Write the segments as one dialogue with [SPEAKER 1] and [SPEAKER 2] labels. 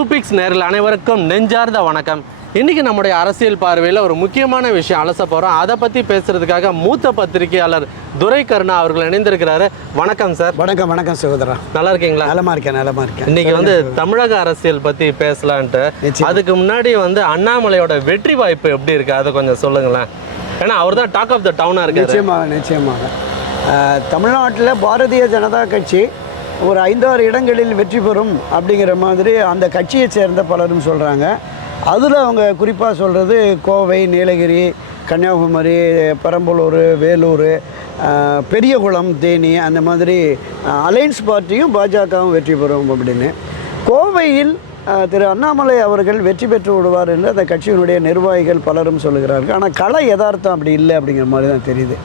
[SPEAKER 1] Blue fix நேரில் அனைவருக்கும் நெஞ்சார்ந்த வணக்கம். இன்னைக்கு நம்முடைய அரசியல் பார்வையில் ஒரு முக்கியமான விஷயம் அலச போகிறோம் அதை பற்றி பேசுறதுக்காக மூத்த பத்திரிகையாளர் துரை கருணா அவர்கள் இணைந்திருக்கிறாரு. வணக்கம் சார்.
[SPEAKER 2] வணக்கம் வணக்கம் சகோதரா.
[SPEAKER 1] நல்லா இருக்கீங்களா?
[SPEAKER 2] நலமா இருக்கேன் நலமா இருக்கேன்.
[SPEAKER 1] இன்னைக்கு வந்து தமிழக அரசியல் பற்றி பேசலான்ட்டு. அதுக்கு முன்னாடி வந்து அண்ணாமலையோட வெற்றி வாய்ப்பு எப்படி இருக்கு? அதை கொஞ்சம் சொல்லுங்களேன். ஏன்னா அவர் தான் டாக் ஆஃப் த டவுனாக இருக்காரு.
[SPEAKER 2] நிச்சயமாக நிச்சயமாக. தமிழ்நாட்டில் பாரதிய ஜனதா கட்சி ஒரு ஐந்தாறு இடங்களில் வெற்றி பெறும் அப்படிங்கிற மாதிரி அந்த கட்சியை சேர்ந்த பலரும் சொல்கிறாங்க அதில் அவங்க குறிப்பாக சொல்கிறது கோவை நீலகிரி கன்னியாகுமரி பெரம்பலூர் வேலூர் பெரியகுளம் தேனி அந்த மாதிரி அலையன்ஸ் பார்ட்டியும் பாஜகவும் வெற்றி பெறும் அப்படின்னு. கோவையில் திரு அண்ணாமலை அவர்கள் வெற்றி பெற்று விடுவார் என்று அந்த கட்சியினுடைய நிர்வாகிகள் பலரும் சொல்லுகிறார்கள். ஆனால் கலை யதார்த்தம் அப்படி இல்லை அப்படிங்கிற மாதிரி தான் தெரியுது.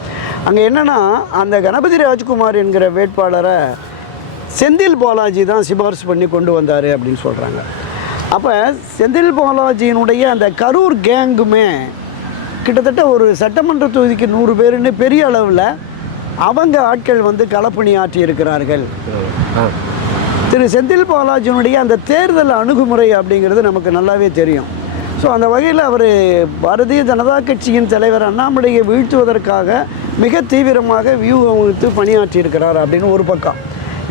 [SPEAKER 2] அங்கே என்னென்னா அந்த கணபதி ராஜ்குமார் என்கிற வேட்பாளரை செந்தில் பாலாஜி தான் சிபாரிசு பண்ணி கொண்டு வந்தார் அப்படின்னு சொல்கிறாங்க அப்போ செந்தில் பாலாஜியினுடைய அந்த கரூர் கேங்குமே கிட்டத்தட்ட ஒரு சட்டமன்ற தொகுதிக்கு நூறு பேருன்னு பெரிய அளவில் அவங்க ஆட்கள் வந்து களப்பணி ஆற்றி இருக்கிறார்கள். திரு செந்தில் பாலாஜியினுடைய அந்த தேர்தல் அணுகுமுறை அப்படிங்கிறது நமக்கு நல்லாவே தெரியும். ஸோ அந்த வகையில் அவர் பாரதிய ஜனதா கட்சியின் தலைவர் அண்ணாமலையை வீழ்த்துவதற்காக மிக தீவிரமாக வியூகம் வகுத்து பணியாற்றி இருக்கிறார் அப்படின்னு ஒரு பக்கம்.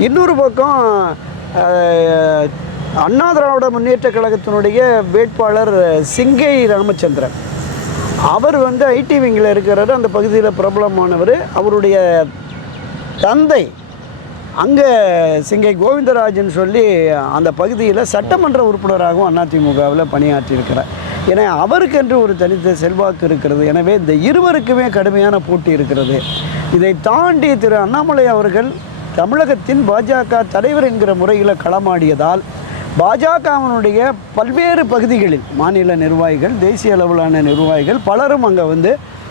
[SPEAKER 2] இன்னொரு பக்கம் அண்ணா திராவிட முன்னேற்ற கழகத்தினுடைய வேட்பாளர் சிங்கை ராமச்சந்திரன். அவர் வந்து ஐடி விங்கில் இருக்கிறாரு. அந்த பகுதியில் பிரபலமானவர். அவருடைய தந்தை அங்கே சிங்கை கோவிந்தராஜன் சொல்லி அந்த பகுதியில் சட்டமன்ற உறுப்பினராகவும் அதிமுகவில் பணியாற்றியிருக்கிறார். ஏன்னா அவருக்கென்று ஒரு தனித்த செல்வாக்கு இருக்கிறது. எனவே இந்த இருவருக்குமே கடுமையான போட்டி இருக்கிறது. இதை தாண்டி திரு அண்ணாமலை அவர்கள் தமிழகத்தின் பாஜக தலைவர் என்கிற முறையில் களமாடியதால் பாஜகவினுடைய பல்வேறு பகுதிகளில் மாநில நிர்வாகிகள் தேசிய அளவிலான நிர்வாகிகள் பலரும் அங்கே வந்து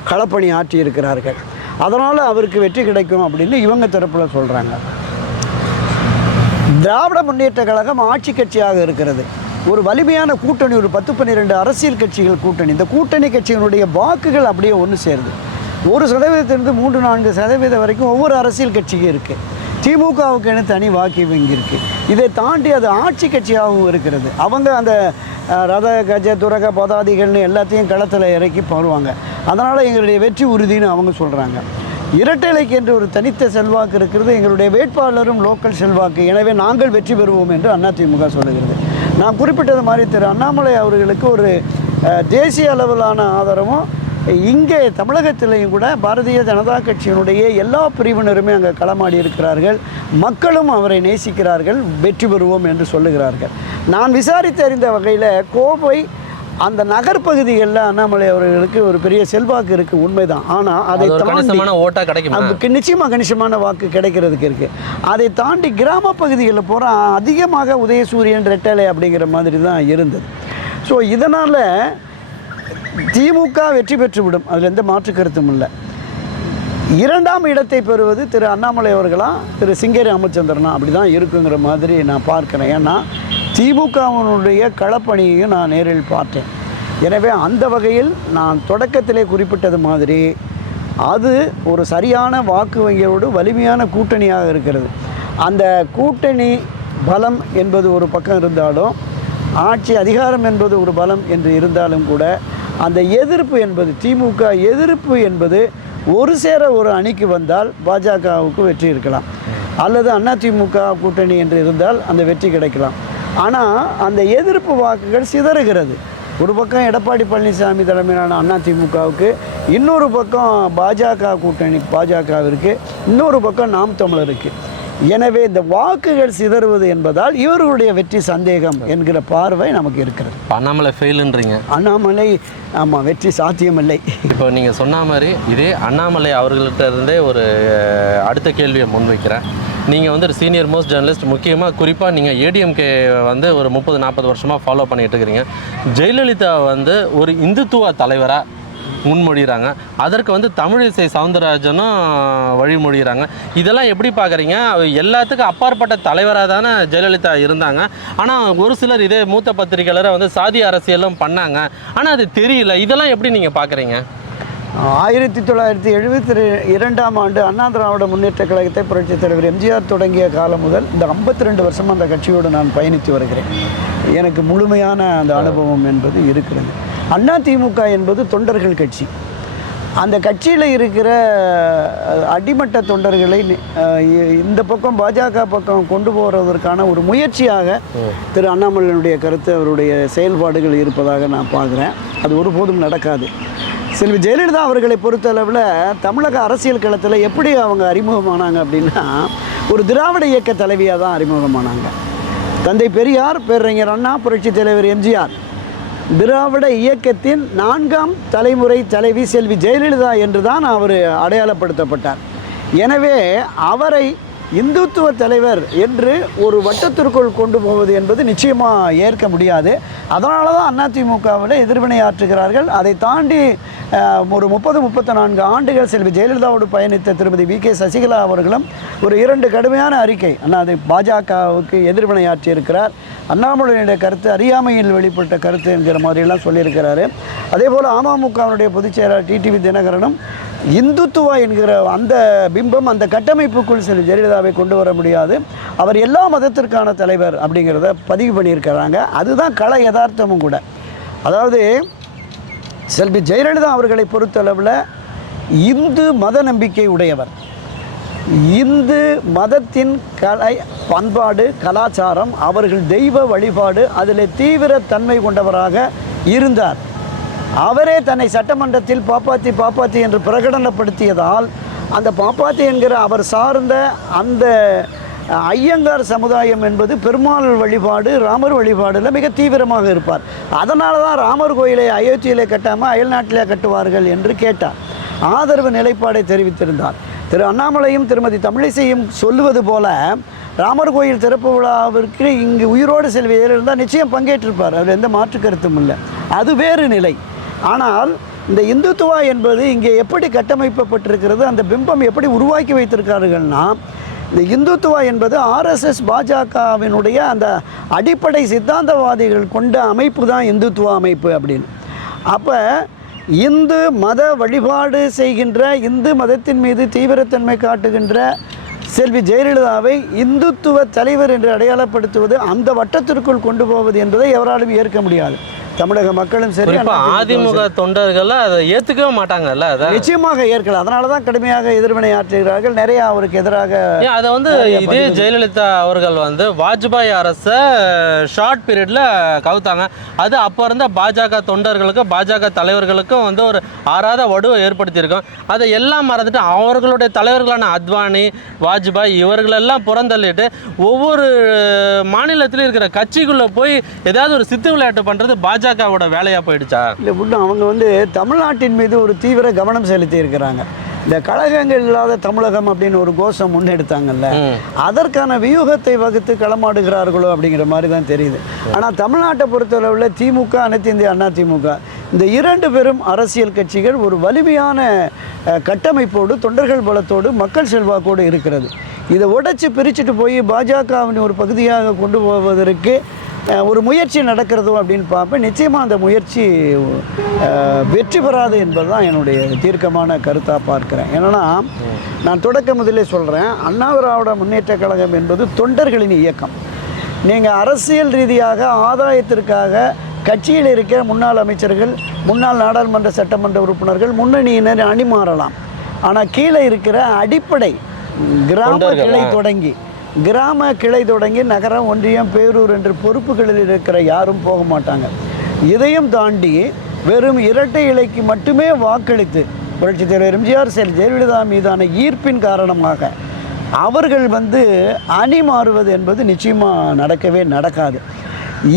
[SPEAKER 2] களப்பணி ஆற்றியிருக்கிறார்கள் அதனால் அவருக்கு வெற்றி கிடைக்கும் அப்படின்னு இவங்க தரப்பில் சொல்கிறாங்க திராவிட முன்னேற்ற கழகம் ஆட்சி கட்சியாக இருக்கிறது. ஒரு வலிமையான கூட்டணி ஒரு பத்து பன்னிரெண்டு அரசியல் கட்சிகள் கூட்டணி. இந்த கூட்டணி கட்சியினுடைய வாக்குகள் அப்படியே ஒன்று சேருது. ஒரு சதவீதத்திலிருந்து மூன்று நான்கு சதவீதம் வரைக்கும் ஒவ்வொரு அரசியல் கட்சிக்கும் இருக்குது திமுகவுக்குன்னு தனி வாக்கு வங்கி இருக்குது இதை தாண்டி அது ஆட்சி கட்சியாகவும் இருக்கிறது. அவங்க அந்த ரத கஜ துரக பதாதிகள்னு எல்லாத்தையும் களத்தில் இறக்கி வருவாங்க அதனால் எங்களுடைய வெற்றி உறுதின்னு அவங்க சொல்கிறாங்க இரட்டைலைக்கு என்று ஒரு தனித்த செல்வாக்கு இருக்கிறது. எங்களுடைய வேட்பாளரும் லோக்கல் செல்வாக்கு. எனவே நாங்கள் வெற்றி பெறுவோம் என்று அதிமுக சொல்லுகிறது. நான் குறிப்பிட்டது மாதிரி திரு அண்ணாமலை அவர்களுக்கு ஒரு தேசிய அளவிலான ஆதரவும் இங்கே தமிழகத்திலையும் கூட பாரதிய ஜனதா கட்சியினுடைய எல்லா பிரிவினருமே அங்கே களமாடி இருக்கிறார்கள். மக்களும் அவரை நேசிக்கிறார்கள். வெற்றி பெறுவோம் என்று சொல்லுகிறார்கள். நான் விசாரித்து அறிந்த வகையில் கோவை அந்த நகர்ப்பகுதிகளில் அண்ணாமலை அவர்களுக்கு ஒரு பெரிய செல்வாக்கு இருக்குது உண்மைதான். ஆனால் அதை தாண்டி
[SPEAKER 1] ஓட்டா கிடைக்குமா?
[SPEAKER 2] அதுக்கு நிச்சயமாக கணிசமான வாக்கு கிடைக்கிறதுக்கு இருக்குது அதை தாண்டி கிராம பகுதிகளில் போகிற அதிகமாக உதயசூரியன் ரெட்டலை அப்படிங்கிற மாதிரி தான் இருந்தது. ஸோ இதனால் திமுக வெற்றி பெற்றுவிடும். அதில் எந்த மாற்று கருத்தும் இல்லை. இரண்டாம் இடத்தை பெறுவது திரு அண்ணாமலை அவர்களா திரு சிங்கேரி ராமச்சந்திரனா? அப்படி தான் இருக்குங்கிற மாதிரி நான் பார்க்குறேன். ஏன்னா திமுகவினுடைய களப்பணியையும் நான் நேரில் பார்த்தேன். எனவே அந்த வகையில் நான் தொடக்கத்திலே குறிப்பிட்டது மாதிரி அது ஒரு சரியான வாக்கு வங்கியோடு வலிமையான கூட்டணியாக இருக்கிறது. அந்த கூட்டணி பலம் என்பது ஒரு பக்கம் இருந்தாலும் ஆட்சி அதிகாரம் என்பது ஒரு பலம் என்று இருந்தாலும் கூட அந்த எதிர்ப்பு என்பது திமுக எதிர்ப்பு என்பது ஒரு சேர ஒரு அணிக்கு வந்தால் பாஜகவுக்கு வெற்றி இருக்கலாம். அல்லது அதிமுக கூட்டணி என்று இருந்தால் அந்த வெற்றி கிடைக்கலாம். ஆனால் அந்த எதிர்ப்பு வாக்குகள் சிதறுகிறது. ஒரு பக்கம் எடப்பாடி பழனிசாமி தலைமையிலான அதிமுகவுக்கு இன்னொரு பக்கம் பாஜக கூட்டணி பாஜகவிற்கு இன்னொரு பக்கம் நாம் தமிழருக்கு. எனவே இந்த வாக்குகள் சிதறுவது என்பதால் இவர்களுடைய வெற்றி சந்தேகம் என்கிற பார்வை நமக்கு இருக்கிறது.
[SPEAKER 1] அண்ணாமலை ஃபெயிலுன்றீங்க
[SPEAKER 2] அண்ணாமலை ஆமாம் வெற்றி சாத்தியமில்லை.
[SPEAKER 1] இப்போ நீங்கள் சொன்ன மாதிரி இதே அண்ணாமலை அவர்கள்ட்ட இருந்தே ஒரு அடுத்த கேள்வியை முன்வைக்கிறேன். நீங்கள் வந்து ஒரு சீனியர் மோஸ்ட் ஜேர்னலிஸ்ட் முக்கியமாக குறிப்பாக நீங்கள் ஏடிஎம்கே வந்து ஒரு முப்பது நாற்பது வருஷமாக ஃபாலோ பண்ணிட்டு இருக்கிறீங்க ஜெயலலிதா வந்து ஒரு இந்துத்துவ தலைவராக முன்மொழிகிறாங்க. அதற்கு வந்து தமிழிசை சவுந்தரராஜனும் வழிமொழிகிறாங்க. இதெல்லாம் எப்படி பார்க்குறீங்க? எல்லாத்துக்கும் அப்பாற்பட்ட தலைவராக தானே ஜெயலலிதா இருந்தாங்க. ஆனால் ஒரு சிலர் இதே மூத்த பத்திரிகையாளரை வந்து சாதி அரசியலும் பண்ணாங்க. ஆனால் அது தெரியல. இதெல்லாம் எப்படி நீங்கள் பார்க்குறீங்க?
[SPEAKER 2] ஆயிரத்தி தொள்ளாயிரத்தி எழுபத்தி இரண்டாம் ஆண்டு அண்ணா திராவிட முன்னேற்ற கழகத்தை புரட்சித் தலைவர் எம்ஜிஆர் தொடங்கிய காலம் முதல் இந்த 52 ரெண்டு வருஷம் அந்த கட்சியோடு நான் பயணித்து வருகிறேன். எனக்கு முழுமையான அந்த அனுபவம் என்பது இருக்கிறது. அண்ணா திமுக என்பது தொண்டர்கள் கட்சி. அந்த கட்சியில் இருக்கிற அடிமட்ட தொண்டர்களை இந்த பக்கம் பாஜக பக்கம் கொண்டு போகிறதற்கான ஒரு முயற்சியாக திரு அண்ணாமலையினுடைய கருத்து அவருடைய செயல்பாடுகள் இருப்பதாக நான் பார்க்குறேன். அது ஒருபோதும் நடக்காது. செல்வி ஜெயலலிதா அவர்களை பொறுத்தளவில் தமிழக அரசியல் களத்தில் எப்படி அவங்க அறிமுகமானாங்க அப்படின்னா ஒரு திராவிட இயக்க தலைவியாக தான் அறிமுகமானாங்க. தந்தை பெரியார் பேரறிஞர் அண்ணா புரட்சித் தலைவர் எம்ஜிஆர். திராவிட இயக்கத்தின் நான்காம் தலைமுறை தலைவி செல்வி ஜெயலலிதா என்று தான் அவர் அடையாளப்படுத்தப்பட்டார். எனவே அவரை இந்துத்துவ தலைவர் என்று ஒரு வட்டத்திற்குள் கொண்டு போவது என்பது நிச்சயமாக ஏற்க முடியாது. அதனால தான் அதிமுகவில் எதிர்வினை ஆற்றுகிறார்கள். அதை தாண்டி ஒரு முப்பது முப்பத்தி நான்கு ஆண்டுகள் செல்வி ஜெயலலிதாவோடு பயணித்த திருமதி வி கே சசிகலா அவர்களும் ஒரு இரண்டு கடுமையான அறிக்கை அண்ணா அது பாஜகவுக்கு எதிர்வினை அண்ணாமலையினுடைய அண்ணாமலையுடைய கருத்து அறியாமையில் வெளிப்பட்ட கருத்து என்கிற மாதிரியெல்லாம் சொல்லியிருக்கிறாரு. அதே போல் அமமுகவினுடைய பொதுச் செயலாளர் டிடிவி தினகரனும் இந்துத்துவா என்கிற அந்த பிம்பம் அந்த கட்டமைப்புக்குள் சில ஜெயலலிதாவை கொண்டு வர முடியாது. அவர் எல்லா மதத்திற்கான தலைவர் அப்படிங்கிறத பதிவு பண்ணியிருக்கிறாங்க. அதுதான் கல யதார்த்தமும் கூட. அதாவது செல்வி ஜெயலலிதா அவர்களை பொறுத்தளவில் இந்து மத நம்பிக்கை உடையவர். இந்து மதத்தின் கலை பண்பாடு கலாச்சாரம் அவர்கள் தெய்வ வழிபாடு அதில் தீவிர தன்மை கொண்டவராக இருந்தார். அவரே தன்னை சட்டமன்றத்தில் பாப்பாத்தி பாப்பாத்தி என்று பிரகடனப்படுத்தியதால் அந்த பாப்பாத்தி என்கிற அவர் சார்ந்த அந்த ஐயங்கார் சமுதாயம் என்பது பெருமாள் வழிபாடு ராமர் வழிபாடில் மிக தீவிரமாக இருப்பார். அதனால தான் ராமர் கோயிலை அயோத்தியிலே கட்டாமல் அயல்நாட்டிலே கட்டுவார்கள் என்று கேட்டார். ஆதரவு நிலைப்பாடை தெரிவித்திருந்தார். திரு அண்ணாமலையும் திருமதி தமிழிசையும் சொல்லுவது போல ராமர் கோயில் திறப்பு விழாவிற்கு இங்கு உயிரோடு செல்வதில் இருந்தால் நிச்சயம் பங்கேற்றிருப்பார். அவர் எந்த மாற்று கருத்தும் இல்லை. அது வேறு நிலை. ஆனால் இந்த இந்துத்துவா என்பது இங்கே எப்படி கட்டமைக்கப்பட்டிருக்கிறது அந்த பிம்பம் எப்படி உருவாக்கி வைத்திருக்கார்கள்னா இந்த இந்துத்துவா என்பது ஆர்எஸ்எஸ் பாஜகவினுடைய அந்த அடிப்படை சித்தாந்தவாதிகள் கொண்ட அமைப்பு தான் இந்துத்துவா அமைப்பு அப்படின்னு. அப்போ இந்து மத வழிபாடு செய்கின்ற இந்து மதத்தின் மீது தீவிரத்தன்மை காட்டுகின்ற செல்வி ஜெயலலிதாவை இந்துத்துவ தலைவர் என்று அடையாளப்படுத்துவது அந்த வட்டத்திற்குள் கொண்டு போவது என்பதை எவராலும் ஏற்க முடியாது. தமிழக மக்களும் சரி
[SPEAKER 1] அதிமுக தொண்டர்கள் அதை ஏத்துக்கவே மாட்டாங்கல்ல அதை?
[SPEAKER 2] நிச்சயமாக ஏற்கல அதனால தான் கடுமையாக எதிர்வினை ஆற்றுகிறார்கள். நிறைய அவருக்கு எதிராக
[SPEAKER 1] அதை வந்து இதே ஜெயலலிதா அவர்கள் வந்து வாஜ்பாய் அரசை ஷார்ட் பீரியட்ல கவுத்தாங்க. அது அப்போ இருந்த பாஜக தொண்டர்களுக்கும் பாஜக தலைவர்களுக்கும் வந்து ஒரு ஆறாத வடுவை ஏற்படுத்தியிருக்கோம். அதை எல்லாம் மறந்துட்டு அவர்களுடைய தலைவர்களான அத்வானி வாஜ்பாய் இவர்களெல்லாம் புறந்தள்ளிட்டு ஒவ்வொரு மாநிலத்திலும் இருக்கிற கட்சிக்குள்ளே போய் ஏதாவது ஒரு சித்து விளையாட்டு பண்ணுறது பாஜகவோட வேலையாக போயிடுச்சா?
[SPEAKER 2] இல்லை இன்னும் அவங்க வந்து தமிழ்நாட்டின் மீது ஒரு தீவிர கவனம் செலுத்தி இருக்கிறாங்க. இந்த கழகங்கள் இல்லாத தமிழகம் அப்படின்னு ஒரு கோஷம் முன்னெடுத்தாங்கல்ல. அதற்கான வியூகத்தை வகுத்து களமாடுகிறார்களோ அப்படிங்கிற மாதிரி தான் தெரியுது. ஆனால் தமிழ்நாட்டை பொறுத்தளவில் திமுக அனைத்து இந்திய அண்ணா திமுக இந்த இரண்டு பெரும் அரசியல் கட்சிகள் ஒரு வலிமையான கட்டமைப்போடு தொண்டர்கள் பலத்தோடு மக்கள் செல்வாக்கோடு இருக்கிறது. இதை உடைச்சு பிரிச்சுட்டு போய் பாஜகவின் ஒரு பகுதியாக கொண்டு போவதற்கு ஒரு முயற்சி நடக்கிறதோ அப்படின்னு பார்ப்பேன். நிச்சயமாக அந்த முயற்சி வெற்றி பெறாது என்பது தான் என்னுடைய தீர்க்கமான கருத்தாக பார்க்குறேன். ஏன்னா நான் தொடக்க முதலே சொல்கிறேன் அண்ணா திராவிட முன்னேற்ற கழகம் என்பது தொண்டர்களின் இயக்கம். நீங்கள் அரசியல் ரீதியாக ஆதாயத்திற்காக கட்சியில் இருக்கிற முன்னாள் அமைச்சர்கள் முன்னாள் நாடாளுமன்ற சட்டமன்ற உறுப்பினர்கள் முன்னணியினர் அணி மாறலாம் ஆனால் கீழே இருக்கிற அடிப்படை கிராம கிளை. தொடங்கி கிராம கிளை தொடங்கி நகரம் ஒன்றியம் பேரூர் என்று பொறுப்புகளில் இருக்கிற யாரும் போக மாட்டாங்க. இதையும் தாண்டி வெறும் இரட்டை இலைக்கு மட்டுமே வாக்களித்து புரட்சித் தலைவர் எம்ஜிஆர் செல் ஜெயலலிதா மீதான ஈர்ப்பின் காரணமாக அவர்கள் வந்து அணி மாறுவது என்பது நிச்சயமாக நடக்கவே நடக்காது.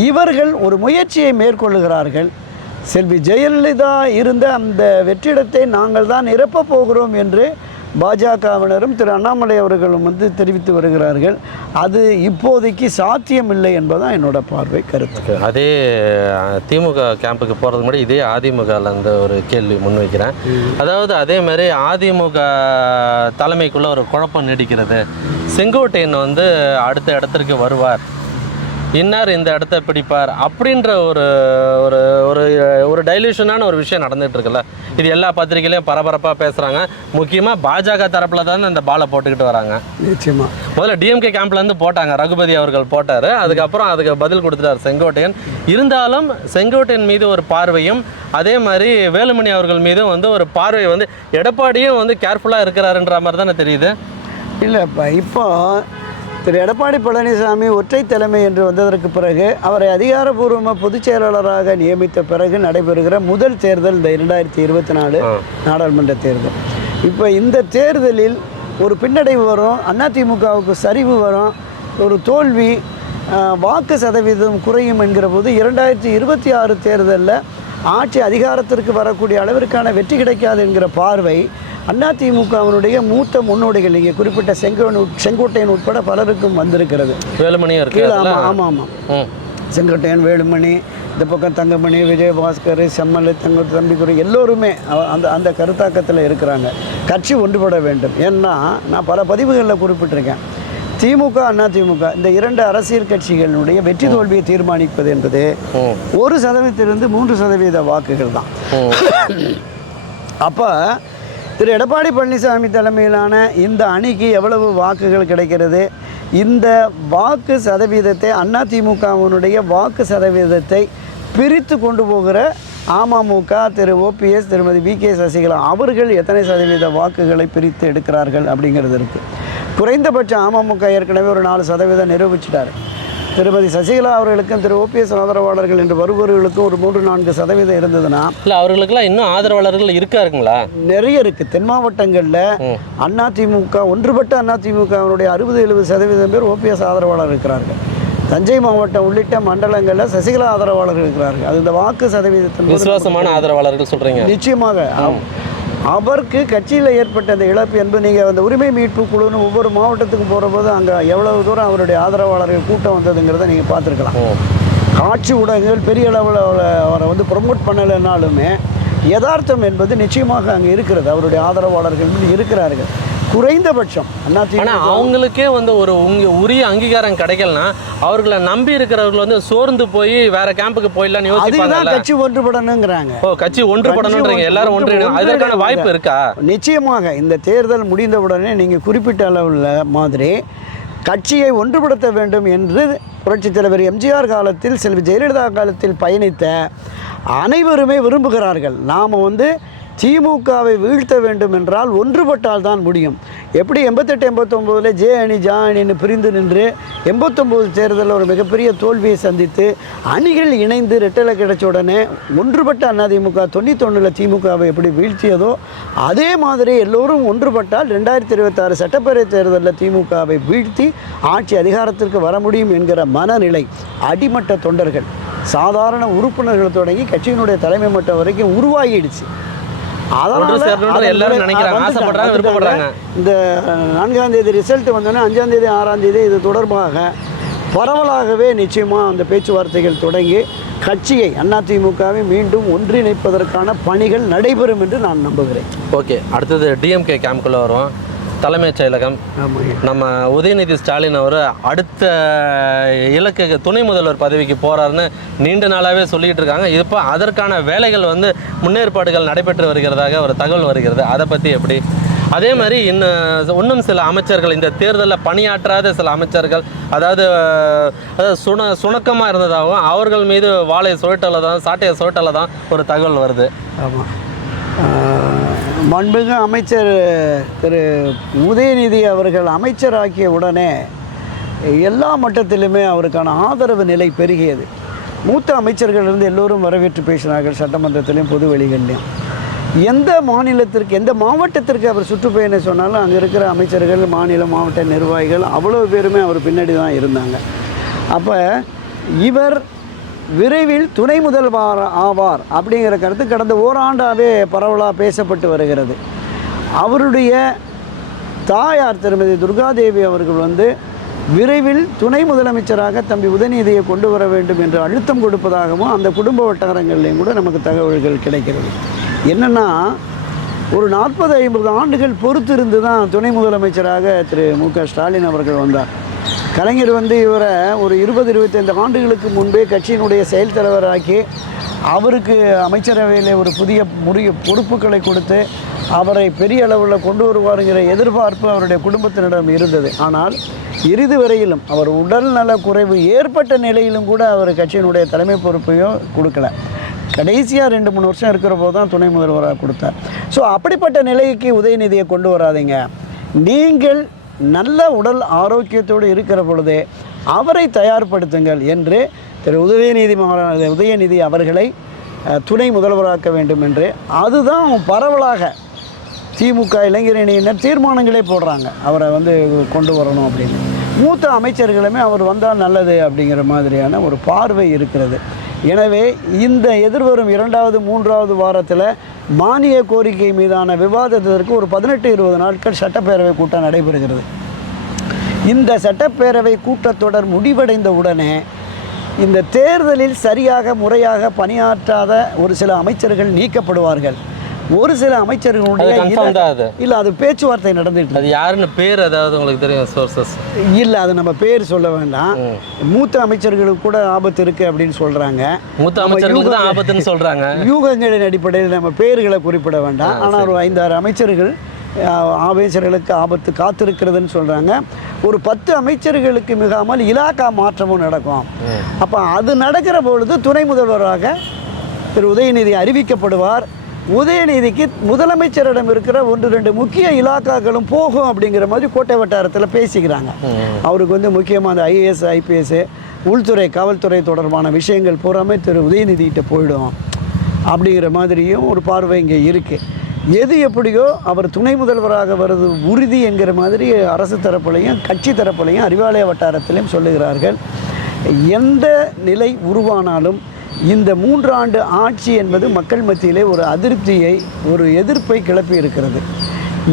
[SPEAKER 2] இவர்கள் ஒரு முயற்சியை மேற்கொள்ளுகிறார்கள். செல்வி ஜெயலலிதா இருந்த அந்த வெற்றிடத்தை நாங்கள் தான் நிரப்பப் போகிறோம் என்று பாஜகவினரும் திரு அண்ணாமலை அவர்களும் வந்து தெரிவித்து வருகிறார்கள். அது இப்போதைக்கு சாத்தியமில்லை என்பதுதான் என்னோட பார்வை கருத்து.
[SPEAKER 1] அதே திமுக கேம்புக்கு போகிறதுக்கு முன்னாடி இதே அதிமுகவில் அந்த ஒரு கேள்வி முன்வைக்கிறேன். அதாவது அதே மாதிரி அதிமுக தலைமைக்குள்ள ஒரு குழப்பம் நீடிக்கிறது. செங்கோட்டையன் வந்து அடுத்த இடத்திற்கு வருவார். இன்னார் இந்த இடத்த பிடிப்பார் அப்படின்ற ஒரு ஒரு ஒரு ஒரு டைல்யூஷனான ஒரு விஷயம் நடந்துட்டு இருக்குல்ல இது எல்லா பத்திரிகையிலையும் பரபரப்பாக பேசுகிறாங்க முக்கியமாக பாஜக தரப்பில் தான் இந்த பாலை போட்டுக்கிட்டு வராங்க.
[SPEAKER 2] நிச்சயமா.
[SPEAKER 1] முதல்ல டிஎம்கே கேம்ப்லேருந்து போட்டாங்க. ரகுபதி அவர்கள் போட்டார். அதுக்கப்புறம் அதுக்கு பதில் கொடுத்துட்டார் செங்கோட்டையன். இருந்தாலும் செங்கோட்டையன் மீது ஒரு பார்வையும் அதே மாதிரி வேலுமணி அவர்கள் மீதும் வந்து ஒரு பார்வை வந்து எடப்பாடியும் வந்து கேர்ஃபுல்லாக இருக்கிறாருன்ற மாதிரி தானே தெரியுது?
[SPEAKER 2] இல்லை இப்போ திரு எடப்பாடி பழனிசாமி ஒற்றை தலைமை என்று வந்ததற்கு பிறகு அவரை அதிகாரப்பூர்வமாக பொதுச் செயலாளராக நியமித்த பிறகு நடைபெறுகிற முதல் தேர்தல் இந்த இரண்டாயிரத்தி இருபத்தி நாலு. நாடாளுமன்ற தேர்தல் இப்போ இந்த தேர்தலில் ஒரு பின்னடைவு வரும் அதிமுகவுக்கு சரிவு வரும் ஒரு தோல்வி வாக்கு சதவீதம் குறையும் என்கிற போது இரண்டாயிரத்தி இருபத்தி ஆறு தேர்தலில் ஆட்சி அதிகாரத்திற்கு வரக்கூடிய அளவிற்கான வெற்றி கிடைக்காது என்கிற பார்வை அதிமுகவினுடைய மூத்த முன்னோடிகள் நீங்கள் குறிப்பிட்ட செங்கோன் செங்கோட்டையன் உட்பட பலருக்கும் வந்திருக்கிறது.
[SPEAKER 1] வேலுமணியும் இருக்கு
[SPEAKER 2] ஆமாம் ஆமாம் செங்கோட்டையன் வேலுமணி இந்த பக்கம் தங்கமணி விஜயபாஸ்கர் செம்மல் தங்க தம்பிக்குறை எல்லோருமே அந்த அந்த கருத்தாக்கத்தில் இருக்கிறாங்க. கட்சி ஒன்றுபட வேண்டும். ஏன்னா நான் பல பதிவுகளில் குறிப்பிட்டிருக்கேன். திமுக அதிமுக இந்த இரண்டு அரசியல் கட்சிகளுடைய வெற்றி தோல்வியை தீர்மானிப்பது என்பது ஒரு சதவீதத்திலிருந்து மூன்று சதவீத வாக்குகள் தான். அப்போ திரு எடப்பாடி பழனிசாமி தலைமையிலான இந்த அணிக்கு எவ்வளவு வாக்குகள் கிடைக்கிறது? இந்த வாக்கு சதவீதத்தை அதிமுகவினுடைய வாக்கு சதவீதத்தை பிரித்து கொண்டு போகிற அமமுக திரு ஓபிஎஸ் திருமதி வி கே சசிகலா அவர்கள் எத்தனை சதவீத வாக்குகளை பிரித்து எடுக்கிறார்கள் அப்படிங்கிறது இருக்குது குறைந்தபட்சம் அமமுக ஏற்கனவே ஒரு நாலு சதவீதம் நிரூபிச்சிட்டார். திருமதி சசிகலா அவர்களுக்கும் திரு ஓபிஎஸ் ஆதரவாளர்கள் என்று வருபவர்களுக்கும் ஒரு மூன்று நான்கு சதவீதம் இருந்ததுன்னா
[SPEAKER 1] இல்லை அவர்களுக்கெல்லாம் இன்னும் ஆதரவாளர்கள் இருக்காருங்களா?
[SPEAKER 2] நிறைய இருக்குது தென் மாவட்டங்களில் அதிமுக ஒன்றுபட்ட அதிமுகவினுடைய அறுபது எழுபது சதவீதம் பேர் ஓபிஎஸ் ஆதரவாளர் இருக்கிறார்கள். தஞ்சை மாவட்டம் உள்ளிட்ட மண்டலங்களில் சசிகலா ஆதரவாளர்கள் இருக்கிறார்கள். அது இந்த வாக்கு சதவீதத்தின்
[SPEAKER 1] விசுவாசமான ஆதரவாளர்கள் சொல்கிறீங்க
[SPEAKER 2] நிச்சயமாக. அவருக்கு கட்சியில் ஏற்பட்ட அந்த இழப்பு என்பது நீங்கள் அந்த உரிமை மீட்பு குழுன்னு ஒவ்வொரு மாவட்டத்துக்கும் போகிற போது அங்கே எவ்வளவு தூரம் அவருடைய ஆதரவாளர்கள் கூட்டம் வந்ததுங்கிறத நீங்கள் பார்த்துருக்கலாம். காட்சி ஊடகங்கள் பெரிய அளவில் அவரை வந்து ப்ரொமோட் பண்ணலைனாலுமே யதார்த்தம் என்பது நிச்சயமாக அங்கே இருக்கிறது. அவருடைய ஆதரவாளர்கள் இருக்கிறார்கள். குறைந்தபட்சம்.
[SPEAKER 1] ஆனால் அவங்களுக்கே வந்து ஒரு உங்க உரிய அங்கீகாரம் கிடைக்கலனா அவர்களை நம்பி இருக்கிறவர்கள் வந்து சோர்ந்து போய் வேற கேம்புக்கு போயிடலாம்னு யோசிப்பாங்கல்ல.
[SPEAKER 2] கட்சி ஒன்றுபடணுங்கிறாங்க.
[SPEAKER 1] ஓ கட்சி ஒன்றுபடணுன்றீங்க எல்லாரும்
[SPEAKER 2] ஒன்று-
[SPEAKER 1] அதற்கான வாய்ப்பு இருக்கா?
[SPEAKER 2] நிச்சயமாக இந்த தேர்தல் முடிந்தவுடனே நீங்கள் குறிப்பிட்ட அளவில் மாதிரி கட்சியை ஒன்றுபடுத்த வேண்டும் என்று புரட்சித் தலைவர் எம்ஜிஆர் காலத்தில் செல்வி ஜெயலலிதா காலத்தில் பயணித்த அனைவருமே விரும்புகிறார்கள். நாம் வந்து திமுகவை வீழ்த்த வேண்டும் என்றால் ஒன்றுபட்டால் தான் முடியும். எப்படி எண்பத்தெட்டு எண்பத்தொம்போதில் ஜே அணி ஜா அணின்னு பிரிந்து நின்று எண்பத்தொம்போது தேர்தலில் ஒரு மிகப்பெரிய தோல்வியை சந்தித்து அணிகள் இணைந்து ரெட்டலை கிடைச்ச உடனே ஒன்றுபட்ட அதிமுக தொண்ணூத்தொன்னில் திமுகவை எப்படி வீழ்த்தியதோ அதே மாதிரி எல்லோரும் ஒன்றுபட்டால் ரெண்டாயிரத்தி இருபத்தாறு சட்டப்பேரவை தேர்தலில் திமுகவை வீழ்த்தி ஆட்சி அதிகாரத்திற்கு வர முடியும் என்கிற மனநிலை அடிமட்ட தொண்டர்கள் சாதாரண உறுப்பினர்கள் தொடங்கி கட்சியினுடைய தலைமை மட்டம் வரைக்கும் உருவாகிடுச்சு.
[SPEAKER 1] ஒன்று சேரணும்னு
[SPEAKER 2] அதன்
[SPEAKER 1] எல்லாரும்
[SPEAKER 2] பிறகு-
[SPEAKER 1] நினைக்கிறாங்க,
[SPEAKER 2] வந்துட்டாங்க,
[SPEAKER 1] ஆசைப்படுறாங்க, விருப்பப்படுறாங்க.
[SPEAKER 2] இந்த நான்காம் தேதி ரிசல்ட் வந்தோடனே அஞ்சாம் தேதி ஆறாம் தேதி இது தொடர்பாக பரவலாகவே நிச்சயமாக அந்த பேச்சுவார்த்தைகள் தொடங்கி கட்சியை அதிமுகவை மீண்டும் ஒன்றிணைப்பதற்கான பணிகள் நடைபெறும் என்று நான் நம்புகிறேன்.
[SPEAKER 1] ஓகே அடுத்தது டிஎம்கே கேம்ப்குள்ளே வரும் தலைமைச் செயலகம். நம்ம உதயநிதி ஸ்டாலின் அவர் அடுத்த இலக்கு துணை முதல்வர் பதவிக்கு போறாருன்னு நீண்ட நாளாகவே சொல்லிட்டு இருக்காங்க. இப்போ அதற்கான வேலைகள் வந்து முன்னேற்பாடுகள் நடைபெற்று வருகிறதாக ஒரு தகவல் வருகிறது. அதை பற்றி எப்படி? அதே மாதிரி இன்னும் இன்னும் சில அமைச்சர்கள் இந்த தேர்தலில் பணியாற்றாத சில அமைச்சர்கள் அதாவது அதாவது சுண சுணக்கமாக இருந்ததாகவும் அவர்கள் மீது வாழை சுழட்டலை தான் சாட்டையை சுழட்டலை தான் ஒரு தகவல் வருது.
[SPEAKER 2] ஆமாம் மாண்புமிகு அமைச்சர் திரு உதயநிதி அவர்கள் அமைச்சராக்கிய உடனே எல்லா மட்டத்திலுமே அவருக்கான ஆதரவு நிலை பெருகியது. மூத்த அமைச்சர்கள் இருந்து எல்லோரும் வரவேற்று பேசினார்கள் சட்டமன்றத்திலையும் பொது வெளிகள்லையும் எந்த மாநிலத்திற்கு எந்த மாவட்டத்திற்கு அவர் சுற்றுப்பயணம் சொன்னாலும் அங்கே இருக்கிற அமைச்சர்கள் மாநில மாவட்ட நிர்வாகிகள் அவ்வளோ பேருமே அவர் பின்னாடி தான் இருந்தாங்க. அப்போ இவர் விரைவில் துணை முதல்வர் ஆவார் அப்படிங்கிற கருத்து கடந்த ஓராண்டாகவே பரவலாக பேசப்பட்டு வருகிறது. அவருடைய தாயார் திருமதி துர்காதேவி அவர்கள் வந்து விரைவில் துணை முதலமைச்சராக தம்பி உதயநிதியை கொண்டு வர வேண்டும் என்று அழுத்தம் கொடுப்பதாகவும் அந்த குடும்ப வட்டாரங்கள்லேயும் கூட நமக்கு தகவல்கள் கிடைக்கிறது. என்னென்னா ஒரு நாற்பது ஐம்பது ஆண்டுகள் பொறுத்திருந்து தான் துணை முதலமைச்சராக திரு மு க ஸ்டாலின் அவர்கள் வந்தார். கலைஞர் வந்து இவரை ஒரு இருபது இருபத்தைந்து ஆண்டுகளுக்கு முன்பே கட்சியினுடைய செயல் தலைவராக்கி அவருக்கு அமைச்சரவையில் ஒரு புதிய முறிய பொறுப்புகளை கொடுத்து அவரை பெரிய அளவில் கொண்டு வருவாருங்கிற எதிர்பார்ப்பு அவருடைய குடும்பத்தினரிடம் இருந்தது. ஆனால் இறுதி வரையிலும் அவர் உடல்நல குறைவு ஏற்பட்ட நிலையிலும் கூட அவர் கட்சியினுடைய தலைமை பொறுப்பையும் கொடுக்கல. கடைசியாக ரெண்டு மூணு வருஷம் இருக்கிற போது தான் துணை முதல்வராக கொடுத்தார். ஸோ அப்படிப்பட்ட நிலைக்கு உதயநிதியை கொண்டு வராதீங்க. நீங்கள் நல்ல உடல் ஆரோக்கியத்தோடு இருக்கிற பொழுதே அவரை தயார்படுத்துங்கள் என்று திரு உதயநிதி மகா- உதயநிதி அவர்களை துணை முதல்வராக்க வேண்டும் என்று. அதுதான் பரவலாக திமுக இளைஞரணியினர் தீர்மானங்களே போடுறாங்க. அவரை வந்து கொண்டு வரணும் அப்படின்னு. மூத்த அமைச்சர்களுமே அவர் வந்தால் நல்லது அப்படிங்கிற மாதிரியான ஒரு பார்வை இருக்கிறது. எனவே இந்த எதிர்வரும் இரண்டாவது மூன்றாவது வாரத்தில் மானிய கோரிக்கை மீதான விவாதத்திற்கு ஒரு பதினெட்டு இருபது நாட்கள் சட்டப்பேரவை கூட்டம் நடைபெறுகிறது. இந்த சட்டப்பேரவை கூட்டத்தொடர் முடிவடைந்த உடனே இந்த தேர்தலில் சரியாக முறையாக பணியாற்றாத ஒரு சில அமைச்சர்கள் நீக்கப்படுவார்கள். ஒரு சில அமைச்சர்களுடைய. இல்லை அது பேச்சுவார்த்தை நடந்துட்டு.
[SPEAKER 1] அது யாருன்னு பேர் ஏதாவது உங்களுக்கு தெரியும் சோர்சஸ்
[SPEAKER 2] இல்லை அது நம்ம பேர் சொல்ல வேண்டாம். மூத்த அமைச்சர்களுக்கு கூட ஆபத்து இருக்கு அப்படின்னு சொல்றாங்க.
[SPEAKER 1] மூத்த அமைச்சர்களுக்கு தான் ஆபத்துன்னு சொல்றாங்க.
[SPEAKER 2] யூகங்களின் அடிப்படையில் நம்ம பேர்களை குறிப்பிட வேண்டாம். ஆனால் ஒரு ஐந்தாறு அமைச்சர்கள் அமைச்சர்களுக்கு ஆபத்து காத்திருக்கிறதுன்னு சொல்கிறாங்க ஒரு பத்து அமைச்சர்களுக்கு மிகாமல் இலாக்கா மாற்றமும் நடக்கும். அப்போ அது நடக்கிற பொழுது துணை முதல்வராக திரு உதயநிதி அறிவிக்கப்படுவார். உதயநிதிக்கு முதலமைச்சரிடம் இருக்கிற ஒன்று ரெண்டு முக்கிய இலாக்காக்களும் போகும் அப்படிங்கிற மாதிரி கோட்டை வட்டாரத்தில் பேசிக்கிறாங்க. அவருக்கு வந்து முக்கியமாக அந்த ஐஏஎஸ் ஐபிஎஸ் உள்துறை காவல்துறை தொடர்பான விஷயங்கள் பூராமே திரு உதயநிதிகிட்ட போயிடும் அப்படிங்கிற மாதிரியும் ஒரு பார்வை இங்கே இருக்குது எது எப்படியோ அவர் துணை முதல்வராக வருது உறுதி என்கிற மாதிரி அரசு தரப்புலையும் கட்சி தரப்புலையும் அறிவாலய வட்டாரத்திலையும் சொல்லுகிறார்கள். எந்த நிலை உருவானாலும் இந்த மூன்றாண்டு ஆட்சி என்பது மக்கள் மத்தியிலே ஒரு அதிருப்தியை ஒரு எதிர்ப்பை கிளப்பி இருக்கிறது.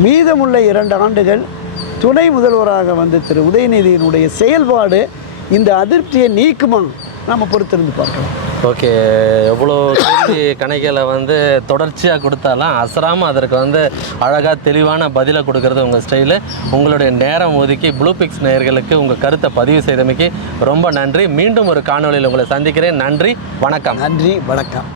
[SPEAKER 2] மீதமுள்ள இரண்டு ஆண்டுகள் துணை முதல்வராக வந்த திரு உதயநிதியினுடைய செயல்பாடு இந்த அதிருப்தியை நீக்குமா? நம்ம பொறுத்திருந்து பார்க்கலாம்.
[SPEAKER 1] ஓகே எவ்வளோ கேள்வி கணக்கில் வந்து தொடர்ச்சியாக கொடுத்தாலும் அசராமல் அதற்கு வந்து அழகாக தெளிவான பதிலை கொடுக்கறது உங்கள் ஸ்டைலு உங்களுடைய நேரம் ஒதுக்கி ப்ளூ பிக்ஸ் நேயர்களுக்கு உங்கள் கருத்தை பதிவு செய்தமைக்கு ரொம்ப நன்றி. மீண்டும் ஒரு காணொலியில் உங்களை சந்திக்கிறேன். நன்றி வணக்கம்.
[SPEAKER 2] நன்றி வணக்கம்.